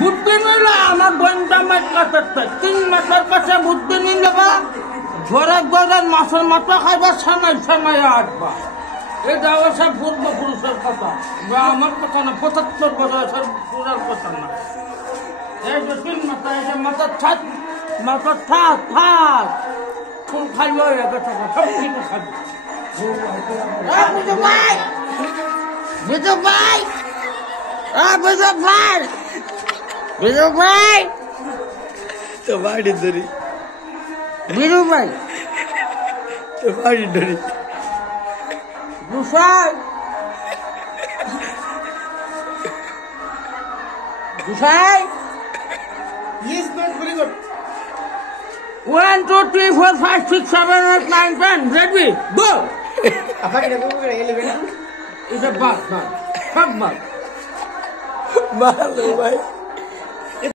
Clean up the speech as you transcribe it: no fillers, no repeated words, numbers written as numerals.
বুদ্ধি নিলে আমার বোনটা মাছ কাটাতে 3 মাসের কাছে বুদ্ধি নিলে বা ঘরে ঘরে মাছের মাথা খাইবা ছানাই আসবা। এটা অবশ্য পূর্বপুরুষের কথা, আমার কথা না, 75 বছরের পুরার কথা না। এই যে 3 মাথা, এই যে মাথার থাক ফুল খাইব সব ঠিক খাবি। বিজু ভাই তো বাড়ি ধরি বিজু ভাই তো বাড়ি ধরি Gusay! 1, 2, 3, 4, 5, 6, 7, 8, 9, 10. Ready? Go! It's a bug. Bug. ভালো ভাই।